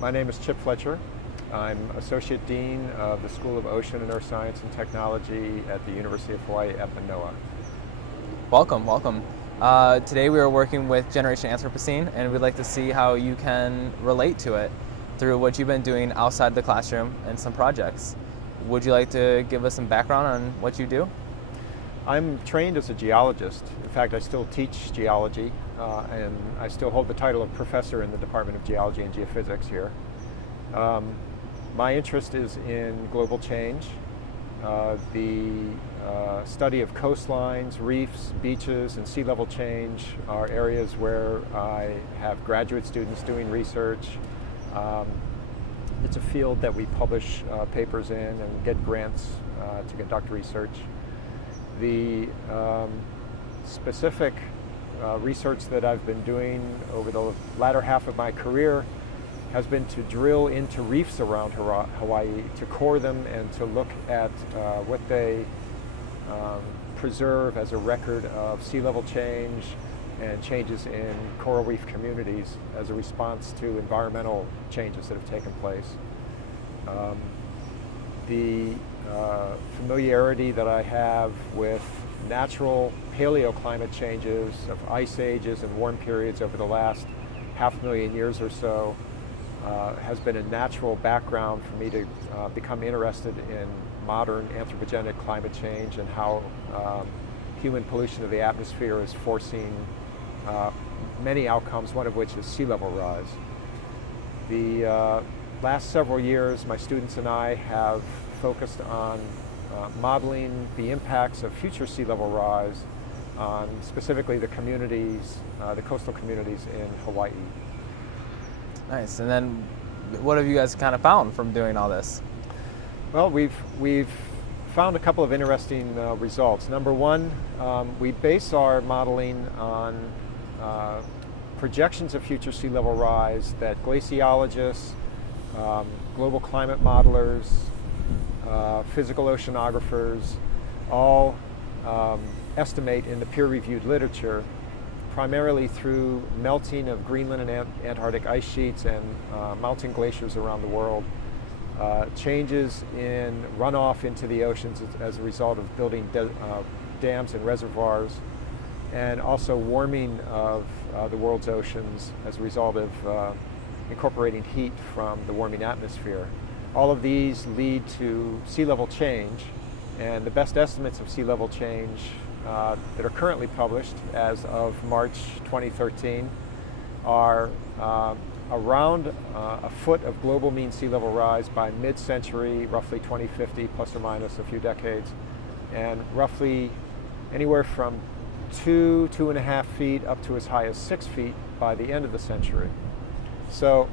My name is Chip Fletcher. I'm Associate Dean of the School of Ocean and Earth Science and Technology at the University of Hawaii Manoa. Welcome, welcome. Today we are working with Generation Anthropocene, and we'd like to see how you can relate to it through what you've been doing outside the classroom and some projects. Would you like to give us some background on what you do? I'm trained as a geologist. In fact, I still teach geology, and I still hold the title of professor in the Department of Geology and Geophysics here. My interest is in global change, the study of coastlines, reefs, beaches, and sea level change are areas where I have graduate students doing research. It's a field that we publish papers in and get grants to conduct research. The specific research that I've been doing over the latter half of my career has been to drill into reefs around Hawaii, to core them and to look at what they preserve as a record of sea level change and changes in coral reef communities as a response to environmental changes that have taken place. The familiarity that I have with natural paleoclimate changes of ice ages and warm periods over the last 500,000 years or so has been a natural background for me to become interested in modern anthropogenic climate change and how human pollution of the atmosphere is forcing many outcomes, one of which is sea level rise. The last several years, my students and I have focused on modeling the impacts of future sea level rise on specifically the communities, the coastal communities in Hawaii. Nice. And then what have you guys kind of found from doing all this? Well, we've found a couple of interesting results. Number one, we base our modeling on projections of future sea level rise that glaciologists, global climate modelers, physical oceanographers all estimate in the peer-reviewed literature, primarily through melting of Greenland and Antarctic ice sheets and mountain glaciers around the world, changes in runoff into the oceans as a result of building dams and reservoirs, and also warming of the world's oceans as a result of incorporating heat from the warming atmosphere. All of these lead to sea level change, and the best estimates of sea level change that are currently published as of March 2013 are around a foot of global mean sea level rise by mid-century, roughly 2050, plus or minus a few decades, and roughly anywhere from 2.5 feet up to as high as 6 feet by the end of the century. So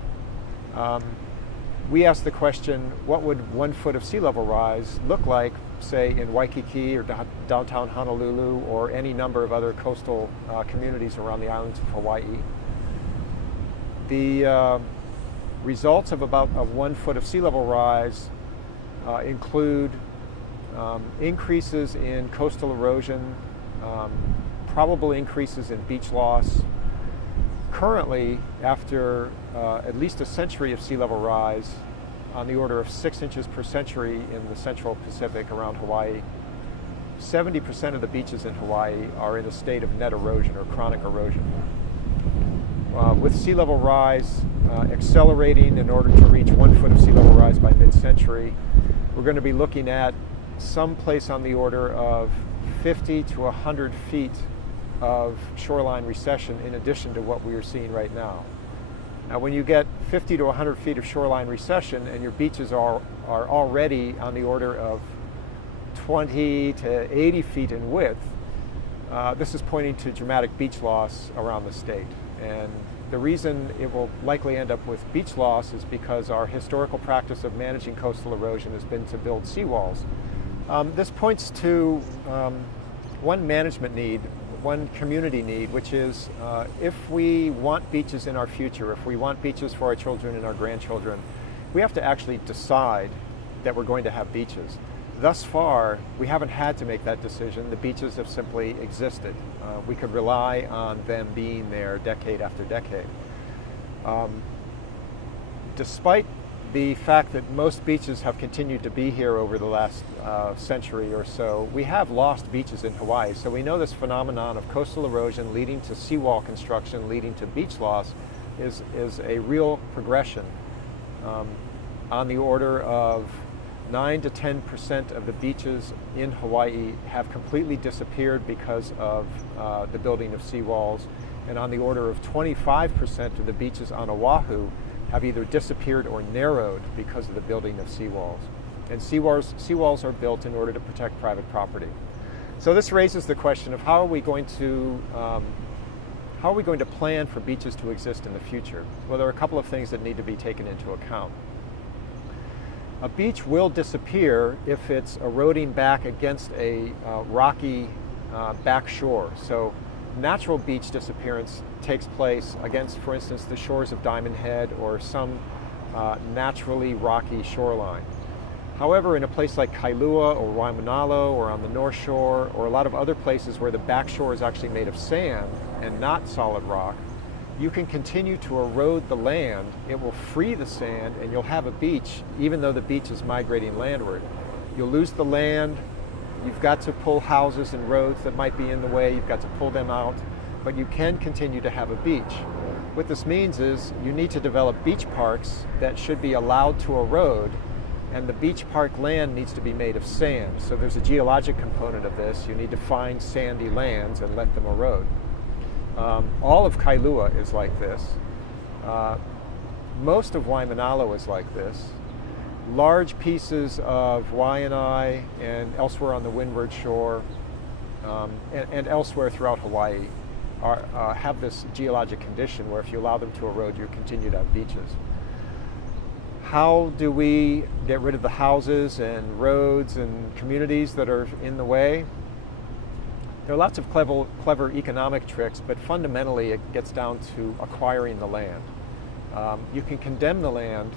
we asked the question, what would 1 foot of sea level rise look like, say, in Waikiki or downtown Honolulu or any number of other coastal communities around the islands of Hawaii? The results of about 1 foot of sea level rise include increases in coastal erosion, probable increases in beach loss. Currently, after at least a century of sea level rise, on the order of 6 inches per century in the central Pacific around Hawaii, 70% of the beaches in Hawaii are in a state of net erosion or chronic erosion. With sea level rise accelerating in order to reach 1 foot of sea level rise by mid-century, we're going to be looking at some place on the order of 50 to 100 feet of shoreline recession in addition to what we are seeing right now. Now, when you get 50 to 100 feet of shoreline recession and your beaches are already on the order of 20 to 80 feet in width, this is pointing to dramatic beach loss around the state. And the reason it will likely end up with beach loss is because our historical practice of managing coastal erosion has been to build seawalls. This points to one management need, one community need, which is if we want beaches in our future, if we want beaches for our children and our grandchildren, we have to actually decide that we're going to have beaches. Thus far, we haven't had to make that decision. The beaches have simply existed. We could rely on them being there decade after decade. despite the fact that most beaches have continued to be here over the last century or so, we have lost beaches in Hawaii. So we know this phenomenon of coastal erosion leading to seawall construction, leading to beach loss, is a real progression. On the order of 9 to 10% of the beaches in Hawaii have completely disappeared because of the building of seawalls, and on the order of 25% of the beaches on Oahu have either disappeared or narrowed because of the building of seawalls. And seawalls are built in order to protect private property. So this raises the question of how are we going to plan for beaches to exist in the future? Well, there are a couple of things that need to be taken into account. A beach will disappear if it's eroding back against a rocky back shore. So natural beach disappearance takes place against, for instance, the shores of Diamond Head or some naturally rocky shoreline. However, in a place like Kailua or Waimanalo or on the North Shore or a lot of other places where the back shore is actually made of sand and not solid rock, you can continue to erode the land. It will free the sand and you'll have a beach even though the beach is migrating landward. You'll lose the land. You've got to pull houses and roads that might be in the way. You've got to pull them out, but you can continue to have a beach. What this means is you need to develop beach parks that should be allowed to erode, and the beach park land needs to be made of sand. So there's a geologic component of this. You need to find sandy lands and let them erode. All of Kailua is like this. Most of Waimanalo is like this. Large pieces of Waianae and elsewhere on the windward shore and elsewhere throughout Hawaii have this geologic condition where if you allow them to erode, you continue to have beaches. How do we get rid of the houses and roads and communities that are in the way? There are lots of clever economic tricks, but fundamentally it gets down to acquiring the land. You can condemn the land,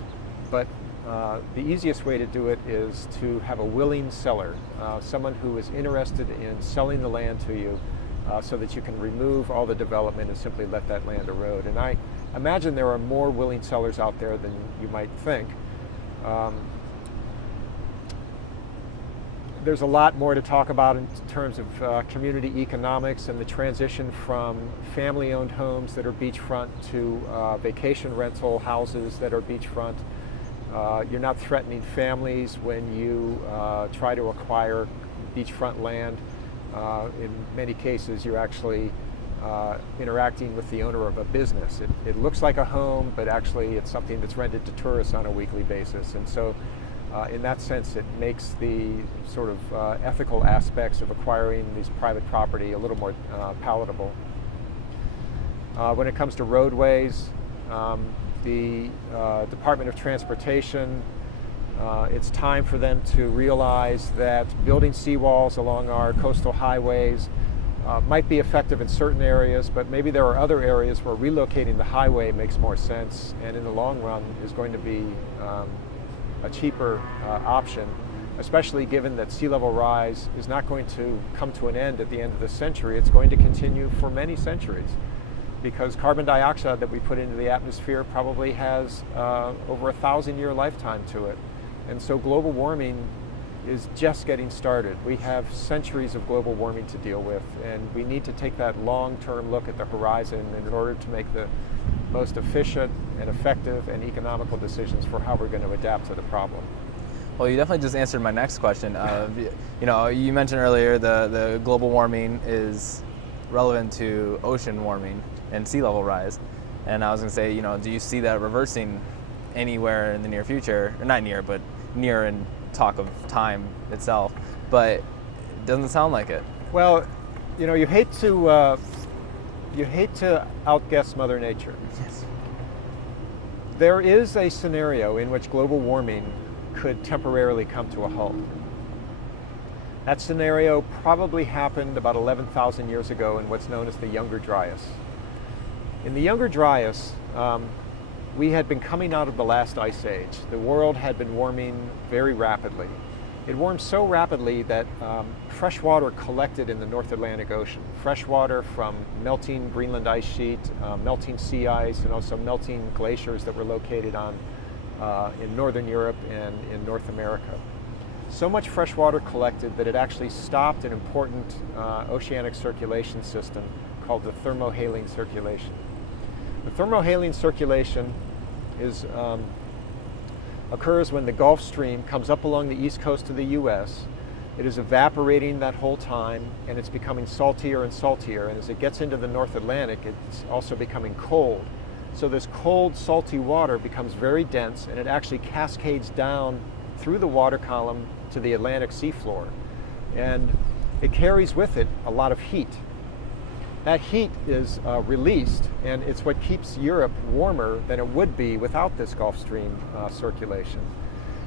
but the easiest way to do it is to have a willing seller, someone who is interested in selling the land to you so that you can remove all the development and simply let that land erode. And I imagine there are more willing sellers out there than you might think. There's a lot more to talk about in terms of community economics and the transition from family-owned homes that are beachfront to vacation rental houses that are beachfront. You're not threatening families when you try to acquire beachfront land. In many cases, you're actually interacting with the owner of a business. It looks like a home, but actually it's something that's rented to tourists on a weekly basis. And so in that sense, it makes the sort of ethical aspects of acquiring these private property a little more palatable. When it comes to roadways, the Department of Transportation, it's time for them to realize that building seawalls along our coastal highways might be effective in certain areas, but maybe there are other areas where relocating the highway makes more sense and in the long run is going to be a cheaper option, especially given that sea level rise is not going to come to an end at the end of the century. It's going to continue for many centuries, because carbon dioxide that we put into the atmosphere probably has over 1,000-year lifetime to it. And so global warming is just getting started. We have centuries of global warming to deal with, and we need to take that long-term look at the horizon in order to make the most efficient and effective and economical decisions for how we're going to adapt to the problem. Well, you definitely just answered my next question. You mentioned earlier the global warming is relevant to ocean warming and sea level rise. And I was going to say, do you see that reversing anywhere in the near future? Or not near, but near in talk of time itself. But it doesn't sound like it. Well, you hate to outguess Mother Nature. Yes. There is a scenario in which global warming could temporarily come to a halt. That scenario probably happened about 11,000 years ago in what's known as the Younger Dryas. In the Younger Dryas, we had been coming out of the last ice age. The world had been warming very rapidly. It warmed so rapidly that fresh water collected in the North Atlantic Ocean. Fresh water from melting Greenland ice sheet, melting sea ice, and also melting glaciers that were located on in Northern Europe and in North America. So much fresh water collected that it actually stopped an important oceanic circulation system called the thermohaline circulation. The thermohaline circulation occurs when the Gulf Stream comes up along the east coast of the U.S. It is evaporating that whole time, and it's becoming saltier and saltier. And as it gets into the North Atlantic, it's also becoming cold. So this cold, salty water becomes very dense, and it actually cascades down through the water column to the Atlantic seafloor. And it carries with it a lot of heat. That heat is released, and it's what keeps Europe warmer than it would be without this Gulf Stream circulation.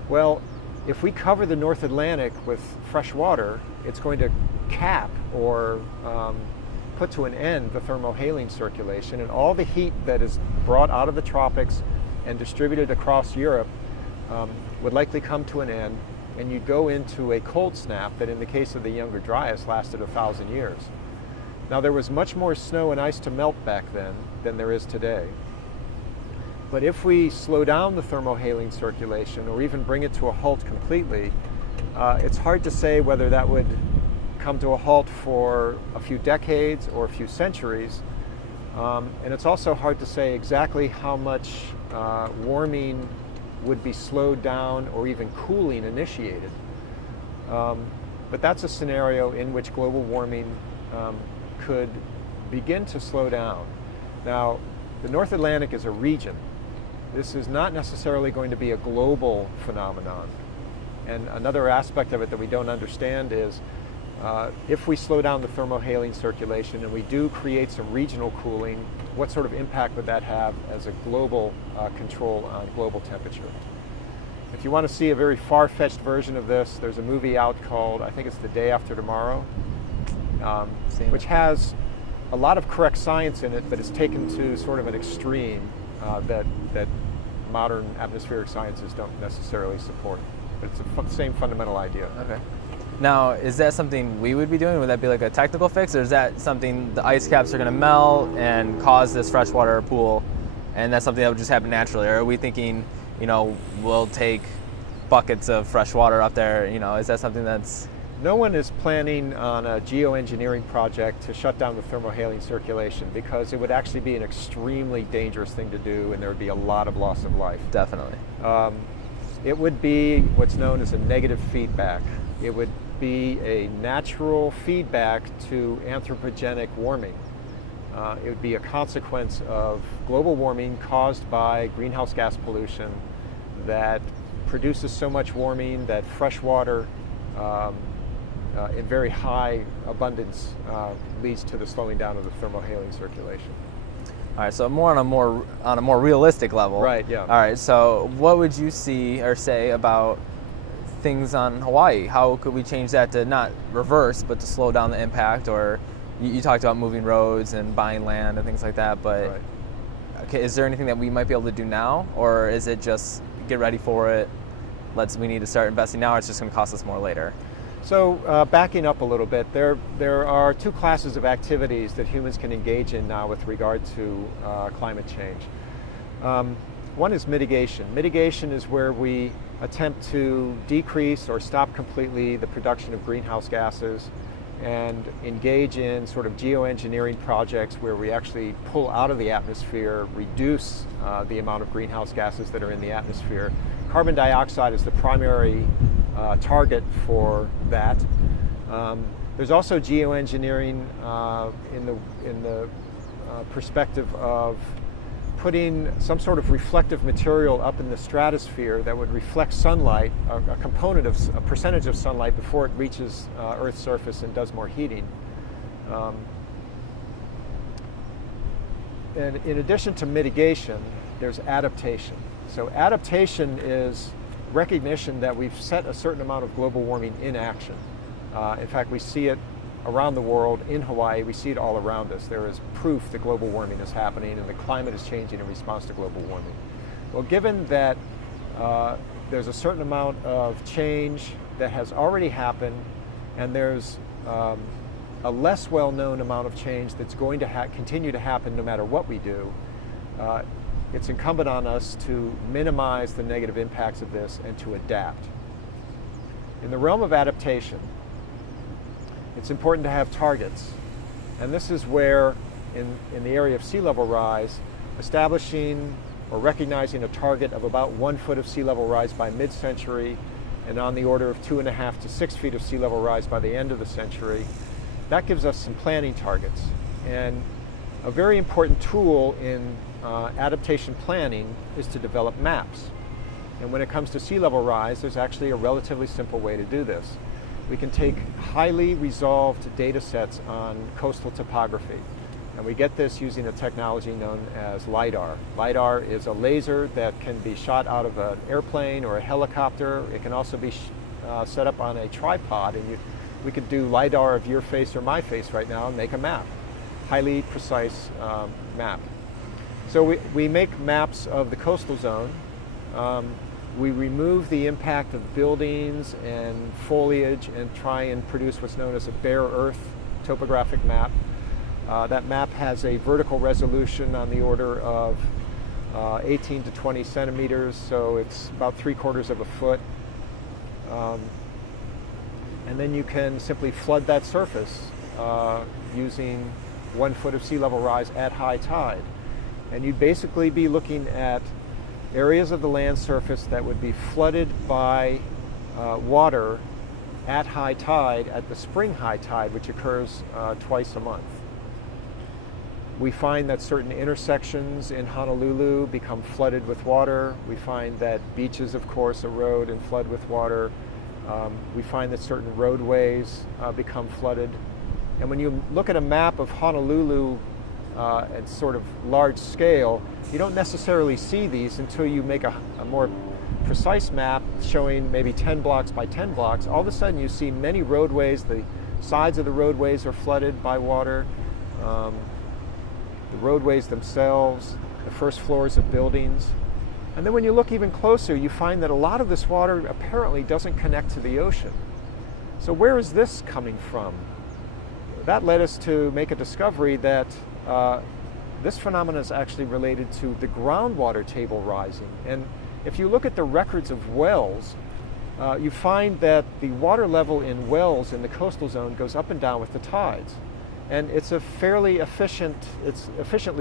Well, if we cover the North Atlantic with fresh water, it's going to cap or put to an end the thermohaline circulation, and all the heat that is brought out of the tropics and distributed across Europe would likely come to an end, and you'd go into a cold snap that in the case of the Younger Dryas lasted 1,000 years. Now, there was much more snow and ice to melt back then than there is today. But if we slow down the thermohaline circulation or even bring it to a halt completely, it's hard to say whether that would come to a halt for a few decades or a few centuries. And it's also hard to say exactly how much warming would be slowed down or even cooling initiated. But that's a scenario in which global warming could begin to slow down. Now, the North Atlantic is a region. This is not necessarily going to be a global phenomenon. And another aspect of it that we don't understand is if we slow down the thermohaline circulation and we do create some regional cooling, what sort of impact would that have as a global control on global temperature? If you want to see a very far-fetched version of this, there's a movie out called, I think it's The Day After Tomorrow, which has a lot of correct science in it, but it's taken to sort of an extreme that modern atmospheric sciences don't necessarily support. But it's the same fundamental idea. Okay. Now, is that something we would be doing? Would that be like a technical fix, or is that something the ice caps are going to melt and cause this freshwater pool, and that's something that would just happen naturally? Or are we thinking, we'll take buckets of fresh water up there? Is that something that's... No one is planning on a geoengineering project to shut down the thermohaline circulation, because it would actually be an extremely dangerous thing to do, and there would be a lot of loss of life. Definitely. It would be what's known as a negative feedback. It would be a natural feedback to anthropogenic warming. It would be a consequence of global warming caused by greenhouse gas pollution that produces so much warming that fresh water in very high abundance leads to the slowing down of the thermohaline circulation. All right, so on a more realistic level. Right, yeah. All right, so what would you see or say about things on Hawaii? How could we change that to not reverse, but to slow down the impact? Or you talked about moving roads and buying land and things like that, but right. Okay, is there anything that we might be able to do now, or is it just get ready for it? We need to start investing now, or it's just going to cost us more later? So backing up a little bit, there are two classes of activities that humans can engage in now with regard to climate change. One is mitigation. Mitigation is where we attempt to decrease or stop completely the production of greenhouse gases and engage in sort of geoengineering projects where we actually pull out of the atmosphere, reduce the amount of greenhouse gases that are in the atmosphere. Carbon dioxide is the primary target for that. There's also geoengineering in the perspective of putting some sort of reflective material up in the stratosphere that would reflect sunlight, a component of a percentage of sunlight before it reaches Earth's surface and does more heating. And in addition to mitigation, there's adaptation. So adaptation is recognition that we've set a certain amount of global warming in action. In fact, we see it around the world. In Hawaii, we see it all around us. There is proof that global warming is happening and the climate is changing in response to global warming. Well, given that there's a certain amount of change that has already happened, and there's a less well-known amount of change that's going to continue to happen no matter what we do, it's incumbent on us to minimize the negative impacts of this and to adapt. In the realm of adaptation, it's important to have targets. And this is where, in the area of sea level rise, establishing or recognizing a target of about 1 foot of sea level rise by mid-century and on the order of 2.5 to 6 feet of sea level rise by the end of the century, that gives us some planning targets. And a very important tool in adaptation planning is to develop maps. And when it comes to sea level rise, there's actually a relatively simple way to do this. We can take highly resolved data sets on coastal topography. And we get this using a technology known as Lidar. Lidar is a laser that can be shot out of an airplane or a helicopter. It can also be set up on a tripod, and we could do Lidar of your face or my face right now and make a map. Highly precise map. So we make maps of the coastal zone. We remove the impact of buildings and foliage and try and produce what's known as a bare earth topographic map. That map has a vertical resolution on the order of 18 to 20 centimeters, so it's about 3/4 of a foot. And then you can simply flood that surface using 1 foot of sea level rise at high tide. And you'd basically be looking at areas of the land surface that would be flooded by water at high tide, at the spring high tide, which occurs twice a month. We find that certain intersections in Honolulu become flooded with water. We find that beaches, of course, erode and flood with water. We find that certain roadways become flooded. And when you look at a map of Honolulu at sort of large scale, you don't necessarily see these until you make a more precise map showing maybe 10 blocks by 10 blocks. All of a sudden you see many roadways. The sides of the roadways are flooded by water. The roadways themselves, the first floors of buildings. And then when you look even closer, you find that a lot of this water apparently doesn't connect to the ocean. So where is this coming from? That led us to make a discovery that this phenomenon is actually related to the groundwater table rising. And if you look at the records of wells, you find that the water level in wells in the coastal zone goes up and down with the tides. And it's efficiently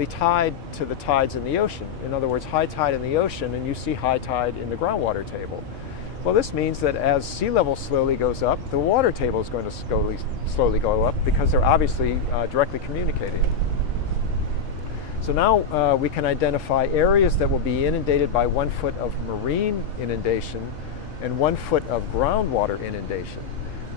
tied to the tides in the ocean. In other words, high tide in the ocean, and you see high tide in the groundwater table. Well, this means that as sea level slowly goes up, the water table is going to slowly go up because they're obviously directly communicating. So now we can identify areas that will be inundated by 1 foot of marine inundation and 1 foot of groundwater inundation.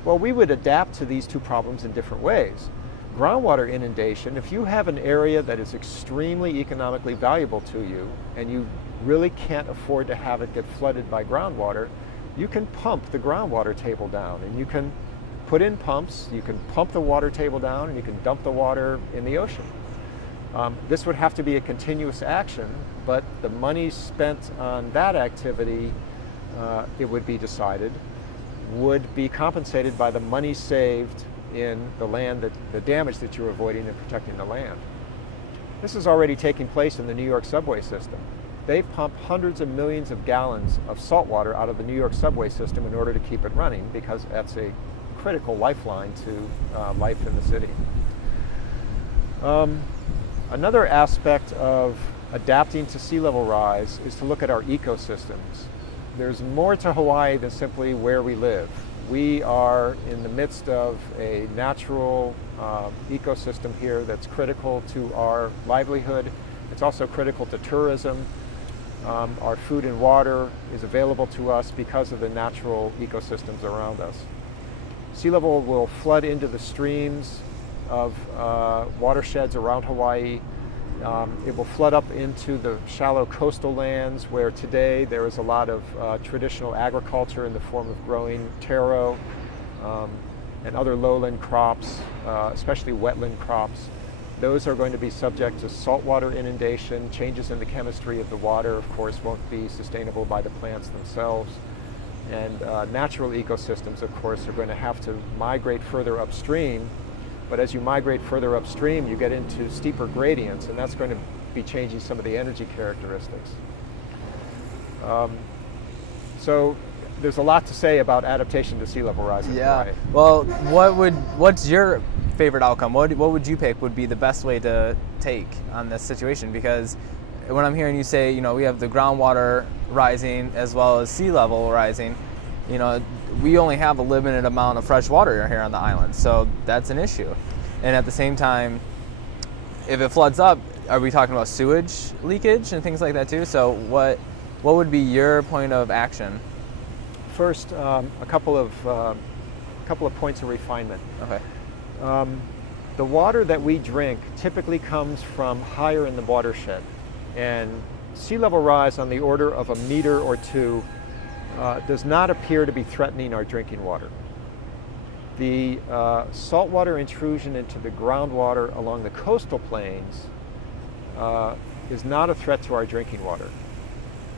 Well, we would adapt to these two problems in different ways. Groundwater inundation, if you have an area that is extremely economically valuable to you and you really can't afford to have it get flooded by groundwater, you can pump the groundwater table down, and you can put in pumps, you can pump the water table down, and you can dump the water in the ocean. This would have to be a continuous action, but the money spent on that activity, it would be decided, would be compensated by the money saved in the damage that you're avoiding and protecting the land. This is already taking place in the New York subway system. They've pumped hundreds of millions of gallons of salt water out of the New York subway system in order to keep it running, because that's a critical lifeline to life in the city. Another aspect of adapting to sea level rise is to look at our ecosystems. There's more to Hawaii than simply where we live. We are in the midst of a natural ecosystem here that's critical to our livelihood. It's also critical to tourism. Our food and water is available to us because of the natural ecosystems around us. Sea level will flood into the streams of watersheds around Hawaii. It will flood up into the shallow coastal lands where today there is a lot of traditional agriculture in the form of growing taro and other lowland crops, especially wetland crops. Those are going to be subject to saltwater inundation. Changes in the chemistry of the water, of course, won't be sustainable by the plants themselves. And natural ecosystems, of course, are going to have to migrate further upstream. But as you migrate further upstream, you get into steeper gradients, and that's going to be changing some of the energy characteristics. So there's a lot to say about adaptation to sea level rise in Hawaii. Well, what's your favorite outcome? What would you pick would be the best way to take on this situation? Because when I'm hearing you say, you know, we have the groundwater rising as well as sea level rising, you know, we only have a limited amount of fresh water here on the island, so that's an issue. And at the same time, if it floods up, are we talking about sewage leakage and things like that too? So what would be your point of action? First, a couple of points of refinement. Okay. The water that we drink typically comes from higher in the watershed, and sea level rise on the order of 1 meter or 2 does not appear to be threatening our drinking water. The saltwater intrusion into the groundwater along the coastal plains is not a threat to our drinking water.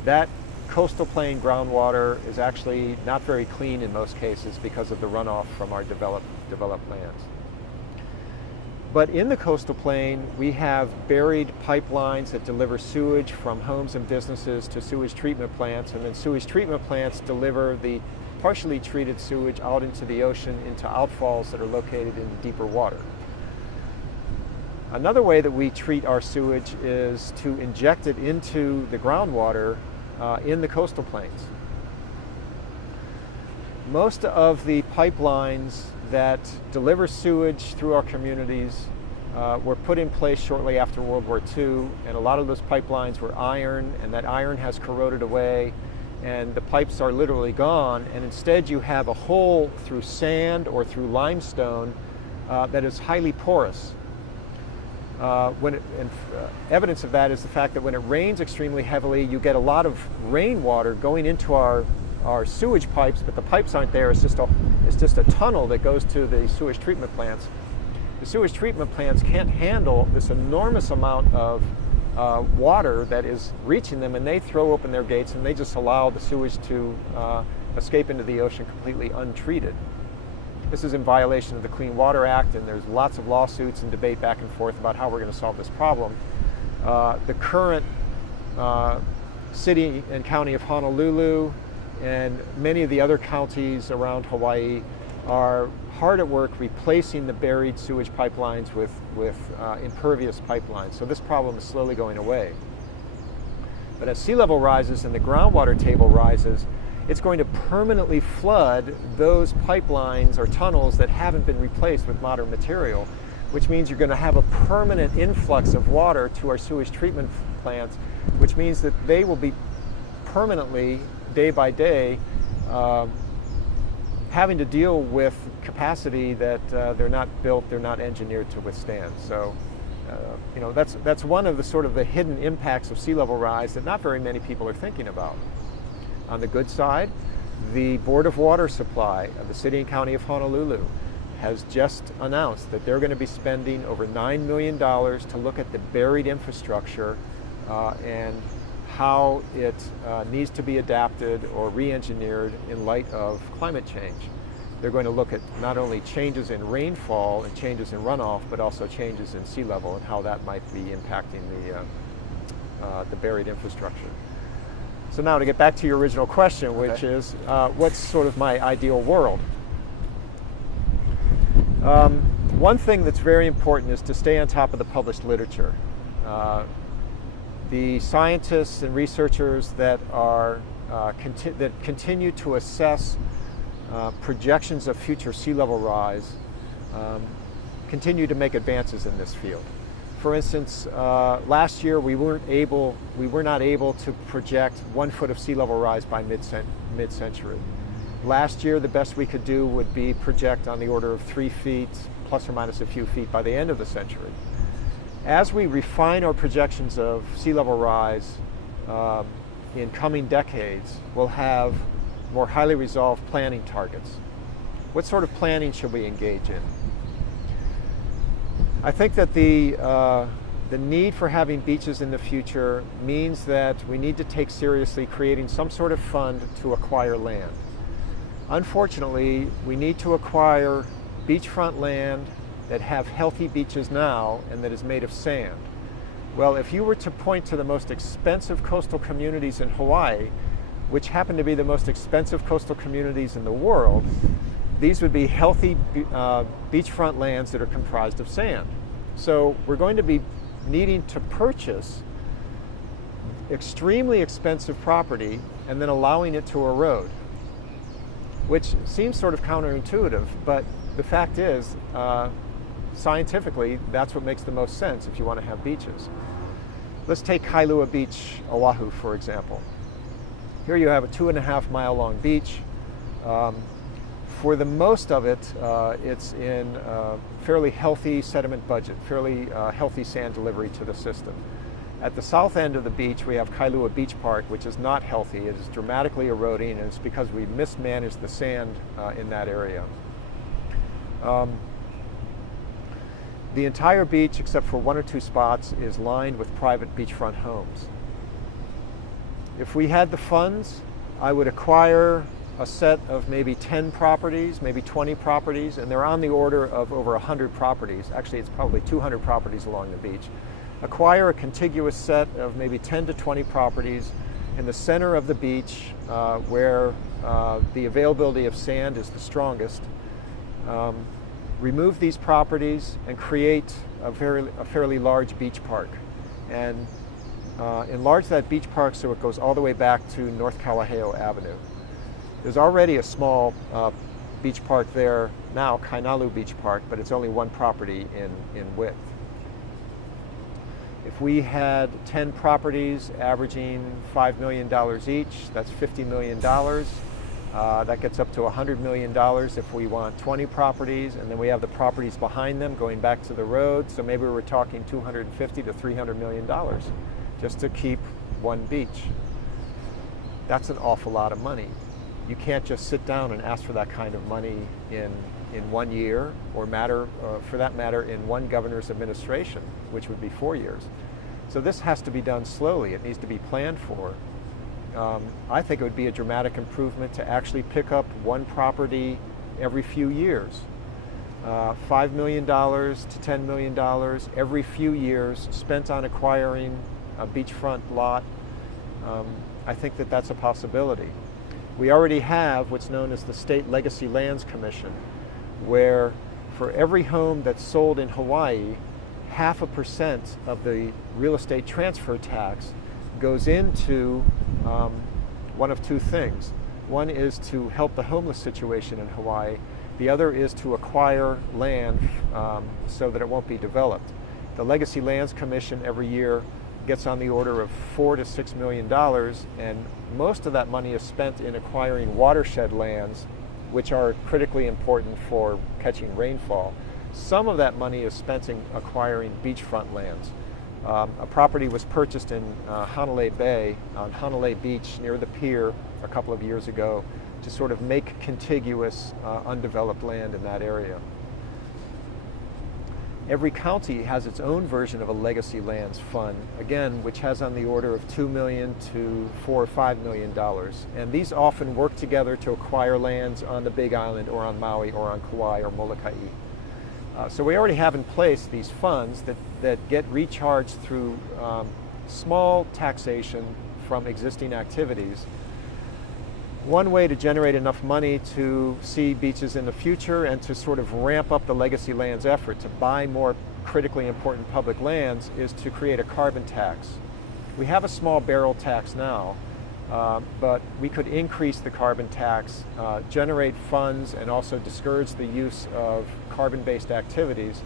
That coastal plain groundwater is actually not very clean in most cases because of the runoff from our developed lands. But in the coastal plain, we have buried pipelines that deliver sewage from homes and businesses to sewage treatment plants, and then sewage treatment plants deliver the partially treated sewage out into the ocean, into outfalls that are located in deeper water. Another way that we treat our sewage is to inject it into the groundwater in the coastal plains. Most of the pipelines that deliver sewage through our communities were put in place shortly after World War II, and a lot of those pipelines were iron, and that iron has corroded away, and the pipes are literally gone, and instead you have a hole through sand or through limestone that is highly porous. Evidence of that is the fact that when it rains extremely heavily, you get a lot of rainwater going into our sewage pipes, but the pipes aren't there. It's just a tunnel that goes to the sewage treatment plants. The sewage treatment plants can't handle this enormous amount of water that is reaching them, and they throw open their gates and they just allow the sewage to escape into the ocean completely untreated. This is in violation of the Clean Water Act, and there's lots of lawsuits and debate back and forth about how we're going to solve this problem. The current city and county of Honolulu and many of the other counties around Hawaii are hard at work replacing the buried sewage pipelines with impervious pipelines. So this problem is slowly going away. But as sea level rises and the groundwater table rises, it's going to permanently flood those pipelines or tunnels that haven't been replaced with modern material, which means you're going to have a permanent influx of water to our sewage treatment plants, which means that they will be permanently, day by day, having to deal with capacity that they're not built, they're not engineered to withstand. So, that's one of the sort of the hidden impacts of sea level rise that not very many people are thinking about. On the good side, the Board of Water Supply of the City and County of Honolulu has just announced that they're going to be spending over $9 million to look at the buried infrastructure and how it needs to be adapted or re-engineered in light of climate change. They're going to look at not only changes in rainfall and changes in runoff, but also changes in sea level and how that might be impacting the buried infrastructure. So now to get back to your original question, which is what's sort of my ideal world? One thing that's very important is to stay on top of the published literature. The scientists and researchers that continue to assess projections of future sea level rise continue to make advances in this field. For instance, last year we were not able to project 1 foot of sea level rise by mid-century. Last year, the best we could do would be project on the order of 3 feet, plus or minus a few feet, by the end of the century. As we refine our projections of sea level rise in coming decades, we'll have more highly resolved planning targets. What sort of planning should we engage in? I think that the need for having beaches in the future means that we need to take seriously creating some sort of fund to acquire land. Unfortunately, we need to acquire beachfront land that have healthy beaches now and that is made of sand. Well, if you were to point to the most expensive coastal communities in Hawaii, which happen to be the most expensive coastal communities in the world, these would be healthy beachfront lands that are comprised of sand. So we're going to be needing to purchase extremely expensive property and then allowing it to erode, which seems sort of counterintuitive, but the fact is, scientifically, that's what makes the most sense if you want to have beaches. Let's take Kailua Beach, Oahu, for example. Here you have a 2.5 mile long beach. For the most of it, it's in a fairly healthy sediment budget, fairly healthy sand delivery to the system. At the south end of the beach, we have Kailua Beach Park, which is not healthy. It is dramatically eroding, and it's because we mismanaged the sand in that area. The entire beach, except for 1 or 2 spots, is lined with private beachfront homes. If we had the funds, I would acquire a set of maybe 10 properties, maybe 20 properties, and they're on the order of over 100 properties. Actually, it's probably 200 properties along the beach. Acquire a contiguous set of maybe 10 to 20 properties in the center of the beach where the availability of sand is the strongest. Remove these properties and create a fairly large beach park, and enlarge that beach park so it goes all the way back to North Kalaheo Avenue. There's already a small beach park there now, Kainalu Beach Park, but it's only 1 property in width. If we had 10 properties averaging $5 million each, that's $50 million. That gets up to $100 million if we want 20 properties, and then we have the properties behind them going back to the road, so maybe we're talking $250 to $300 million just to keep 1 beach. That's an awful lot of money. You can't just sit down and ask for that kind of money in 1 year, or for that matter, in 1 governor's administration, which would be 4 years. So this has to be done slowly. It needs to be planned for. I think it would be a dramatic improvement to actually pick up 1 property every few years. $5 million to $10 million every few years spent on acquiring a beachfront lot. I think that that's a possibility. We already have what's known as the State Legacy Lands Commission, where for every home that's sold in Hawaii, 0.5% of the real estate transfer tax goes into one of 2 things. One is to help the homeless situation in Hawaii. The other is to acquire land so that it won't be developed. The Legacy Lands Commission every year gets on the order of $4 to $6 million, and most of that money is spent in acquiring watershed lands, which are critically important for catching rainfall. Some of that money is spent in acquiring beachfront lands. A property was purchased in Hanalei Bay, on Hanalei Beach near the pier a couple of years ago, to sort of make contiguous undeveloped land in that area. Every county has its own version of a legacy lands fund, again, which has on the order of $2 million to $4 or $5 million. And these often work together to acquire lands on the Big Island or on Maui or on Kauai or Molokai. So we already have in place these funds that get recharged through small taxation from existing activities. One way to generate enough money to see beaches in the future and to sort of ramp up the legacy lands effort to buy more critically important public lands is to create a carbon tax. We have a small barrel tax now, but we could increase the carbon tax, generate funds, and also discourage the use of carbon-based activities.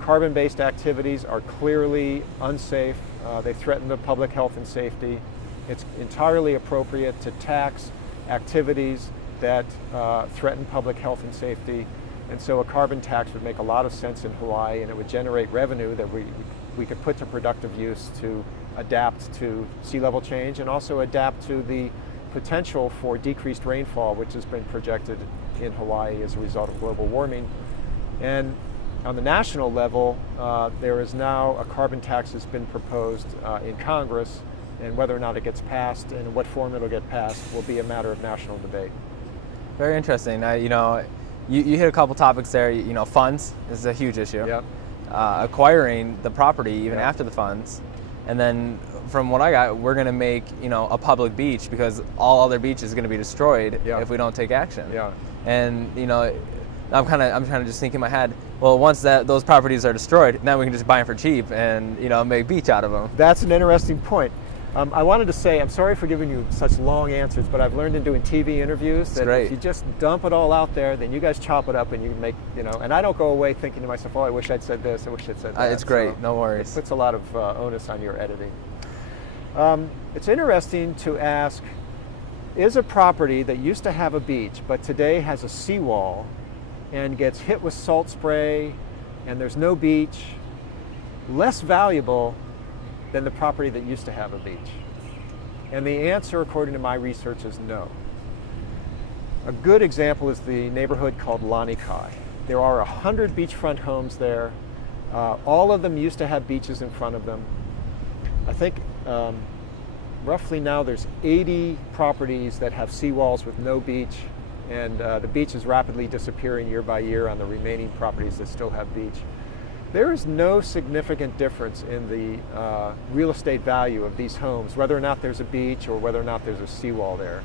Carbon-based activities are clearly unsafe. They threaten the public health and safety. It's entirely appropriate to tax activities that threaten public health and safety, and so a carbon tax would make a lot of sense in Hawaii, and it would generate revenue that we could put to productive use to adapt to sea level change and also adapt to the potential for decreased rainfall, which has been projected in Hawaii as a result of global warming. And on the national level, there is now a carbon tax that's been proposed in Congress, and whether or not it gets passed and in what form it'll get passed will be a matter of national debate. Very interesting. You hit a couple topics there. Funds is a huge issue. Yep. Acquiring the property even Yep. after the funds And then from what I got, we're going to make, a public beach because all other beaches are going to be destroyed if we don't take action. Yeah. And, I'm kind of just thinking in my head, well, once those properties are destroyed, then we can just buy them for cheap and, make beach out of them. That's an interesting point. I wanted to say, I'm sorry for giving you such long answers, but I've learned in doing TV interviews that if you just dump it all out there, then you guys chop it up and you make, and I don't go away thinking to myself, oh, I wish I'd said this, I wish I'd said that. It's great, so no worries. It puts a lot of onus on your editing. It's interesting to ask, is a property that used to have a beach, but today has a seawall and gets hit with salt spray and there's no beach, less valuable than the property that used to have a beach? And the answer, according to my research, is no. A good example is the neighborhood called Lanikai. There are 100 beachfront homes there. All of them used to have beaches in front of them. I think roughly now there's 80 properties that have seawalls with no beach, and the beach is rapidly disappearing year by year on the remaining properties that still have beach. There is no significant difference in the real estate value of these homes, whether or not there's a beach or whether or not there's a seawall there.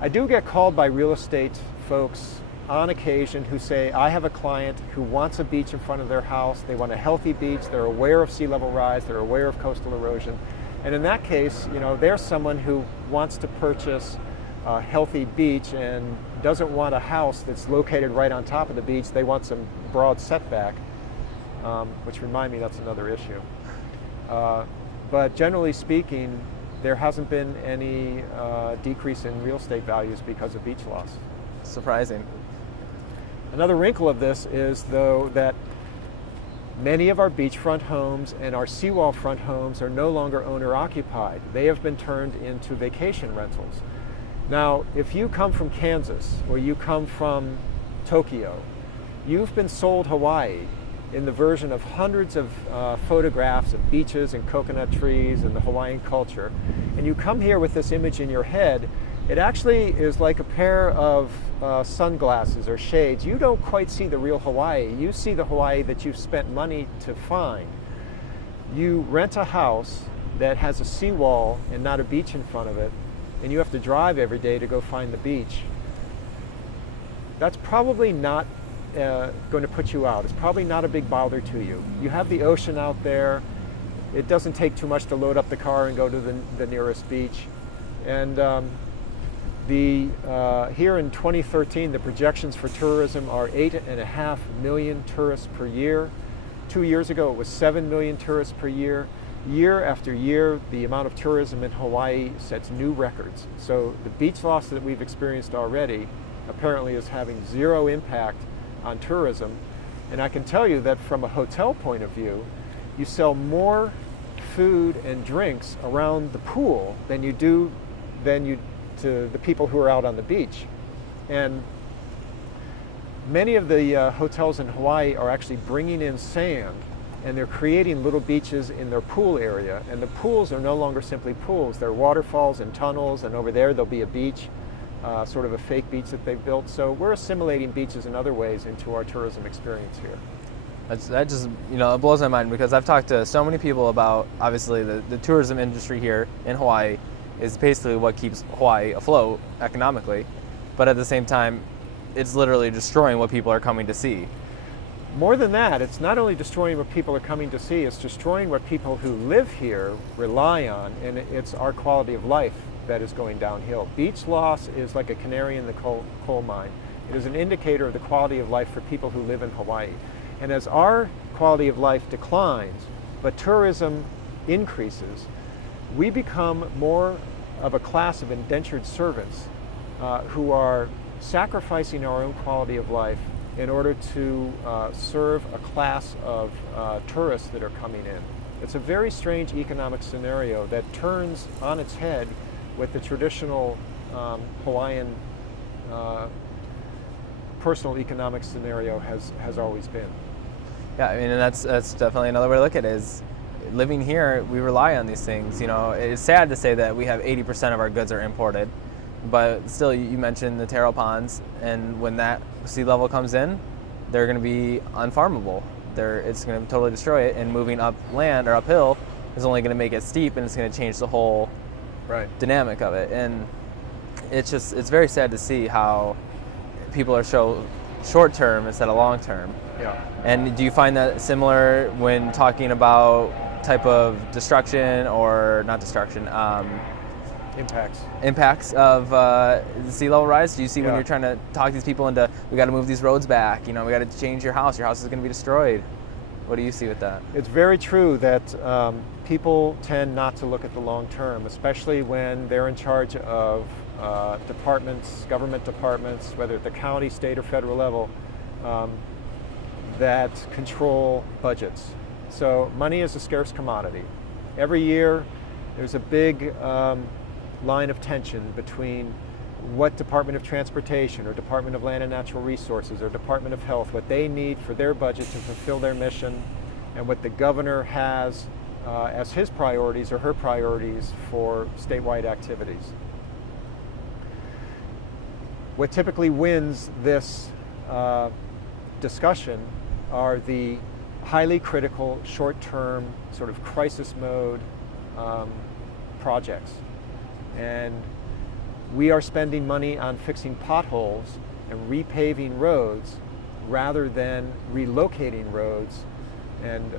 I do get called by real estate folks on occasion who say, I have a client who wants a beach in front of their house, they want a healthy beach, they're aware of sea level rise, they're aware of coastal erosion, and in that case, they're someone who wants to purchase a healthy beach and doesn't want a house that's located right on top of the beach. They want some broad setback. Which remind me, that's another issue. But generally speaking, there hasn't been any decrease in real estate values because of beach loss. Surprising. Another wrinkle of this is, though, that many of our beachfront homes and our seawall front homes are no longer owner-occupied. They have been turned into vacation rentals. Now, if you come from Kansas or you come from Tokyo, you've been sold Hawaii in the version of hundreds of photographs of beaches and coconut trees and the Hawaiian culture, and you come here with this image in your head, it actually is like a pair of sunglasses or shades. You don't quite see the real Hawaii. You see the Hawaii that you've spent money to find. You rent a house that has a seawall and not a beach in front of it, and you have to drive every day to go find the beach. That's probably not going to put you out. It's probably not a big bother to you. You have the ocean out there. It doesn't take too much to load up the car and go to the nearest beach. And here in 2013, the projections for tourism are 8.5 million tourists per year. 2 years ago, it was 7 million tourists per year. Year after year, the amount of tourism in Hawaii sets new records. So the beach loss that we've experienced already apparently is having zero impact on tourism. And I can tell you that from a hotel point of view, you sell more food and drinks around the pool than you do to the people who are out on the beach. And many of the hotels in Hawaii are actually bringing in sand, and they're creating little beaches in their pool area. And the pools are no longer simply pools. They're waterfalls and tunnels, and over there there'll be a beach, sort of a fake beach that they've built. So we're assimilating beaches in other ways into our tourism experience here. That just, it blows my mind, because I've talked to so many people about, obviously, the tourism industry here in Hawaii is basically what keeps Hawaii afloat economically. But at the same time, it's literally destroying what people are coming to see. More than that, it's not only destroying what people are coming to see, it's destroying what people who live here rely on, and it's our quality of life that is going downhill. Beach loss is like a canary in the coal mine. It is an indicator of the quality of life for people who live in Hawaii. And as our quality of life declines, but tourism increases, we become more of a class of indentured servants who are sacrificing our own quality of life in order to serve a class of tourists that are coming in. It's a very strange economic scenario that turns on its head what the traditional Hawaiian personal economic scenario has always been. Yeah, I mean, and that's definitely another way to look at it, is living here, we rely on these things. It's sad to say that we have 80% of our goods are imported, but still, you mentioned the taro ponds, and when that sea level comes in, they're going to be unfarmable. It's going to totally destroy it, and moving upland or uphill is only going to make it steep, and it's going to change the whole Right. dynamic of it. And it's very sad to see how people are so short term instead of long term. Yeah. And do you find that similar when talking about type of destruction, or not destruction, impacts of the sea level rise? Do you see when you're trying to talk these people into, we got to move these roads back, we got to change your house is going to be destroyed? What do you see with that? It's very true that people tend not to look at the long term, especially when they're in charge of departments, government departments, whether at the county, state, or federal level, that control budgets. So money is a scarce commodity. Every year there's a big line of tension between what Department of Transportation or Department of Land and Natural Resources or Department of Health, what they need for their budget to fulfill their mission, and what the governor has as his priorities or her priorities for statewide activities. What typically wins this discussion are the highly critical, short-term, sort of crisis mode projects. And we are spending money on fixing potholes and repaving roads rather than relocating roads and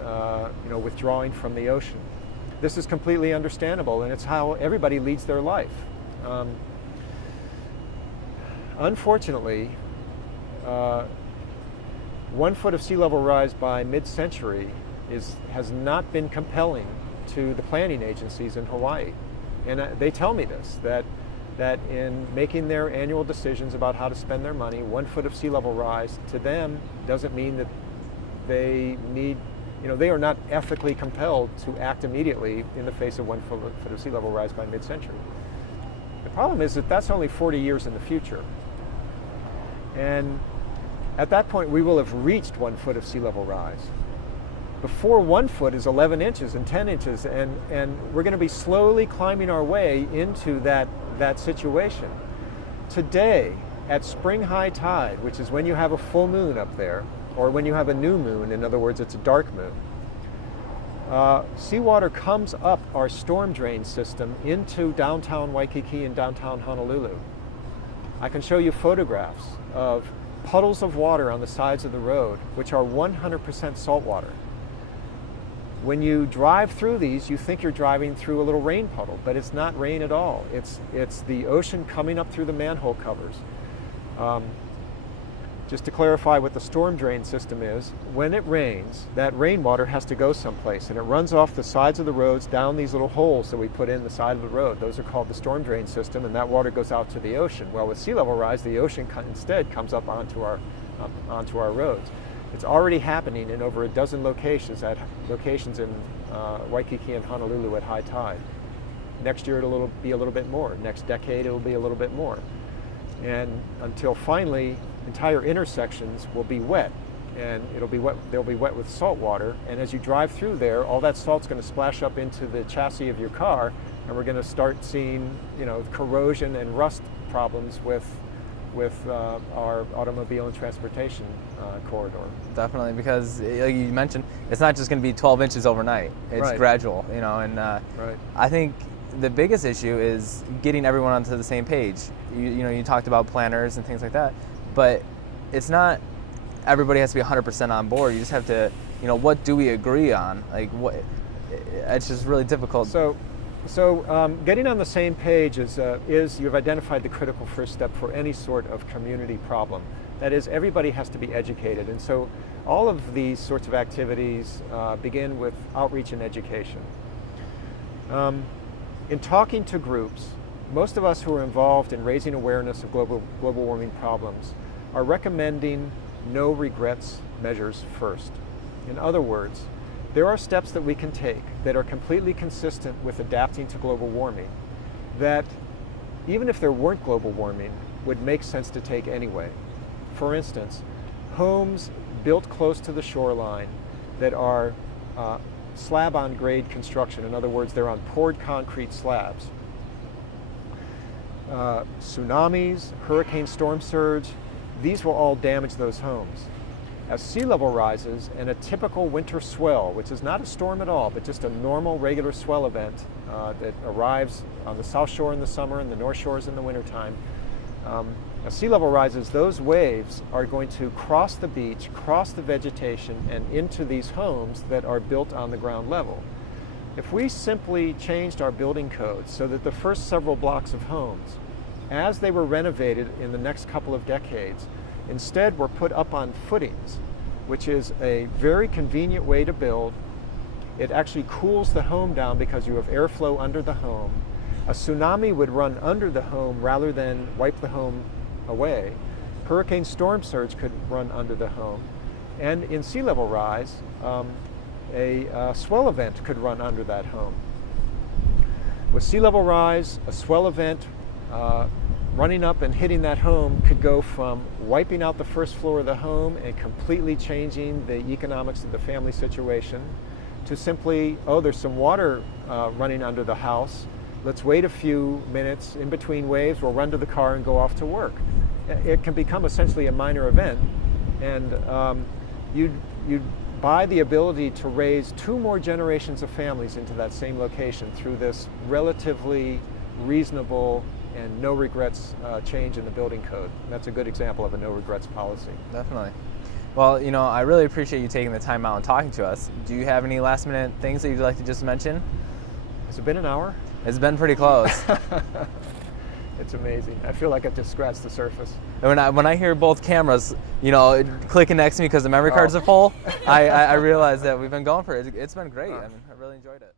withdrawing from the ocean. This is completely understandable, and it's how everybody leads their life. Unfortunately, 1 foot of sea level rise by mid-century has not been compelling to the planning agencies in Hawaii. And they tell me this, that in making their annual decisions about how to spend their money, 1 foot of sea level rise to them doesn't mean that they need, they are not ethically compelled to act immediately in the face of 1 foot of sea level rise by mid-century. The problem is that that's only 40 years in the future. And at that point, we will have reached 1 foot of sea level rise. Before 1 foot is 11 inches and 10 inches, and we're going to be slowly climbing our way into that situation. Today, at spring high tide, which is when you have a full moon up there, or when you have a new moon, in other words, it's a dark moon, seawater comes up our storm drain system into downtown Waikiki and downtown Honolulu. I can show you photographs of puddles of water on the sides of the road, which are 100% salt water. When you drive through these, you think you're driving through a little rain puddle, but it's not rain at all. It's the ocean coming up through the manhole covers. Just to clarify what the storm drain system is, when it rains, that rainwater has to go someplace, and it runs off the sides of the roads down these little holes that we put in the side of the road. Those are called the storm drain system, and that water goes out to the ocean. Well, with sea level rise, the ocean instead comes up onto our roads. It's already happening in over a dozen locations in Waikiki and Honolulu at high tide. Next year it'll be a little bit more. Next decade it'll be a little bit more. And until finally entire intersections will be wet, and they'll be wet with salt water, and as you drive through there, all that salt's going to splash up into the chassis of your car, and we're going to start seeing corrosion and rust problems with our automobile and transportation corridor. Definitely, because like you mentioned, it's not just going to be 12 inches overnight. It's gradual, and I think the biggest issue is getting everyone onto the same page. You talked about planners and things like that, but it's not everybody has to be 100% on board. You just have to, what do we agree on? Like, what? It's just really difficult. So getting on the same page is you've identified the critical first step for any sort of community problem. That is, everybody has to be educated. And so all of these sorts of activities begin with outreach and education. In talking to groups, most of us who are involved in raising awareness of global warming problems are recommending no regrets measures first. In other words, there are steps that we can take that are completely consistent with adapting to global warming that, even if there weren't global warming, would make sense to take anyway. For instance, homes built close to the shoreline that are slab-on-grade construction. In other words, they're on poured concrete slabs. Tsunamis, hurricane storm surge, these will all damage those homes. As sea level rises and a typical winter swell, which is not a storm at all, but just a normal regular swell event that arrives on the South Shore in the summer and the North Shores in the wintertime, as sea level rises, those waves are going to cross the beach, cross the vegetation, and into these homes that are built on the ground level. If we simply changed our building codes so that the first several blocks of homes, as they were renovated in the next couple of decades, instead were put up on footings, which is a very convenient way to build. It actually cools the home down because you have airflow under the home. A tsunami would run under the home rather than wipe the home away. Hurricane storm surge could run under the home. And in sea level rise, a swell event could run under that home. With sea level rise, a swell event running up and hitting that home could go from wiping out the first floor of the home and completely changing the economics of the family situation to simply, oh, there's some water running under the house. Let's wait a few minutes in between waves, we'll run to the car and go off to work. It can become essentially a minor event, and you'd buy the ability to raise 2 more generations of families into that same location through this relatively reasonable and no regrets change in the building code. That's a good example of a no regrets policy. Definitely. Well, I really appreciate you taking the time out and talking to us. Do you have any last minute things that you'd like to just mention? Has it been an hour? It's been pretty close. It's amazing. I feel like I've just scratched the surface. And when I hear both cameras, clicking next to me because the memory cards are full, I realize that we've been going for it. It's been great. I mean, I really enjoyed it.